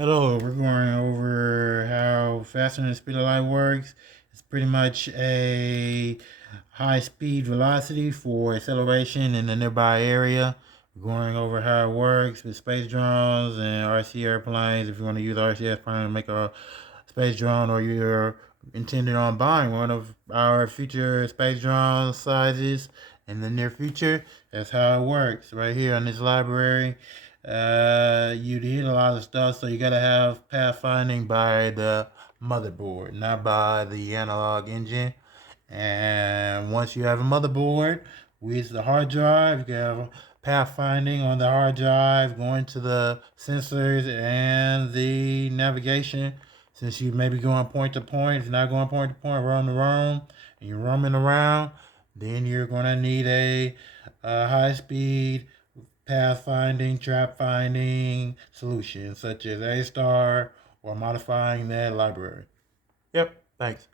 Hello, we're going over how faster than the speed of light works. It's pretty much a high speed velocity for acceleration in the nearby area. We're going over how it works with space drones and RC airplanes. If you want to use RC airplane to make a space drone, or you're intending on buying one of our future space drone sizes in the near future, that's how it works right here in this library. You need a lot of stuff, so you gotta have pathfinding by the motherboard, not by the analog engine. And once you have a motherboard with the hard drive, you can have pathfinding on the hard drive, going to the sensors and the navigation. Since you may be going point to point, if you're not going point to point, roam to roam, and you're roaming around, then you're gonna need a high speed pathfinding, trap finding solution such as A star or modifying that library. Yep, thanks.